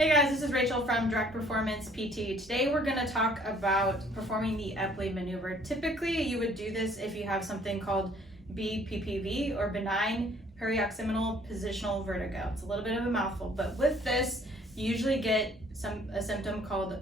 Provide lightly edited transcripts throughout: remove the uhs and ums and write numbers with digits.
Hey guys, this is Rachel from Direct Performance PT. Today we're going to talk about performing the Epley Maneuver. Typically you would do this if you have something called BPPV or benign perioccipital positional vertigo. It's a little bit of a mouthful, but with this you usually get a symptom called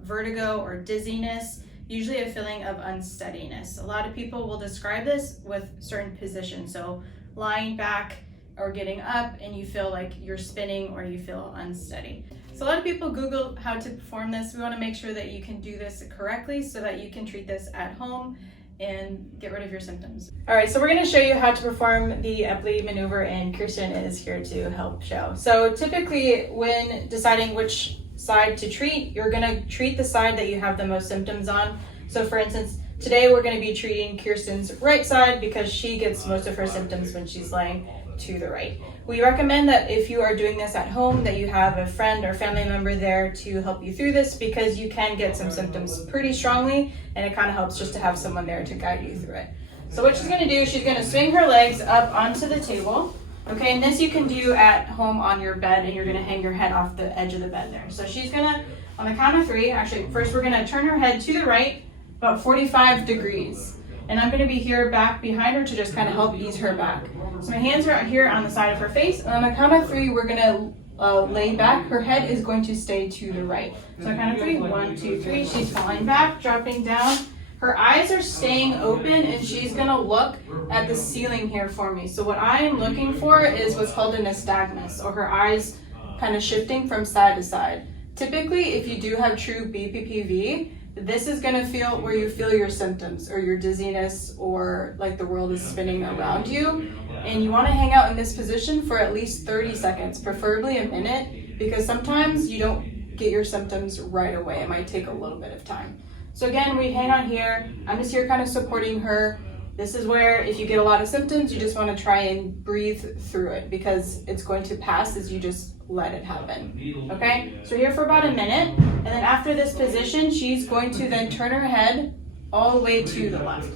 vertigo or dizziness, usually a feeling of unsteadiness. A lot of people will describe this with certain positions, so lying back or getting up and you feel like you're spinning or you feel unsteady. So a lot of people Google how to perform this. We want to make sure that you can do this correctly so that you can treat this at home and get rid of your symptoms. All right, so we're going to show you how to perform the Epley Maneuver, and Kirsten is here to help show. So typically when deciding which side to treat, you're going to treat the side that you have the most symptoms on. So for instance, today we're going to be treating Kirsten's right side because she gets most of her symptoms when she's laying to the right. We recommend that if you are doing this at home that you have a friend or family member there to help you through this, because you can get some symptoms pretty strongly and it kind of helps just to have someone there to guide you through it. So what she's going to do, she's going to swing her legs up onto the table. Okay, and this you can do at home on your bed, and you're going to hang your head off the edge of the bed there. So she's going to, on the count of three, actually first we're going to turn her head to the right about 45 degrees. And I'm going to be here back behind her to just kind of help ease her back. So my hands are out here on the side of her face, and on the count of three, we're going to lay back. Her head is going to stay to the right. So on the count of three, 1, 2, 3, she's falling back, dropping down. Her eyes are staying open, and she's going to look at the ceiling here for me. So what I am looking for is what's called a nystagmus, or her eyes kind of shifting from side to side. Typically, if you do have true BPPV, this is going to feel where you feel your symptoms or your dizziness or like the world is spinning around you. And you want to hang out in this position for at least 30 seconds, preferably a minute, because sometimes you don't get your symptoms right away. It might take a little bit of time. So again, we hang on here. I'm just here kind of supporting her. This is where if you get a lot of symptoms, you just want to try and breathe through it, because it's going to pass as you just let it happen. Okay, so here for about a minute, and then after this position, she's going to then turn her head all the way to the left.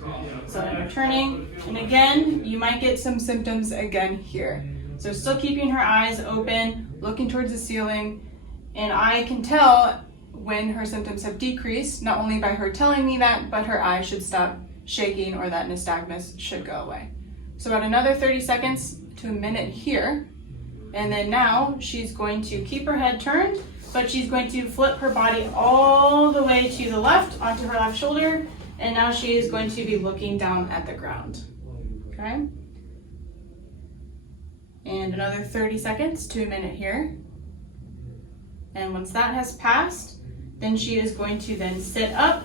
So then we're turning, and again, you might get some symptoms again here. So still keeping her eyes open, looking towards the ceiling, and I can tell when her symptoms have decreased, not only by her telling me that, but her eyes should stop shaking or that nystagmus should go away. So about another 30 seconds to a minute here. And then now she's going to keep her head turned, but she's going to flip her body all the way to the left onto her left shoulder. And now she is going to be looking down at the ground. Okay. And another 30 seconds to a minute here. And once that has passed, then she is going to then sit up.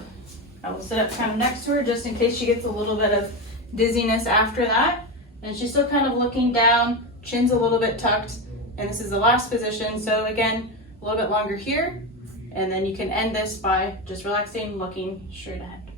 I will sit up kind of next to her just in case she gets a little bit of dizziness after that. And she's still kind of looking down. Chin's a little bit tucked, and this is the last position. So again, a little bit longer here, and then you can end this by just relaxing, looking straight ahead.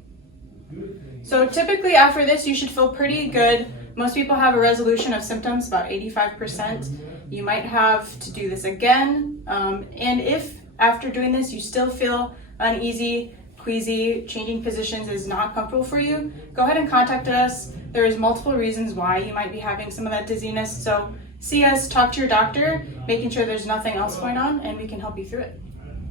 So typically after this, you should feel pretty good. Most people have a resolution of symptoms, about 85%. You might have to do this again. And if after doing this, you still feel uneasy, queasy, changing positions is not comfortable for you, go ahead and contact us. There's multiple reasons why you might be having some of that dizziness. So see us, talk to your doctor, making sure there's nothing else going on, and we can help you through it.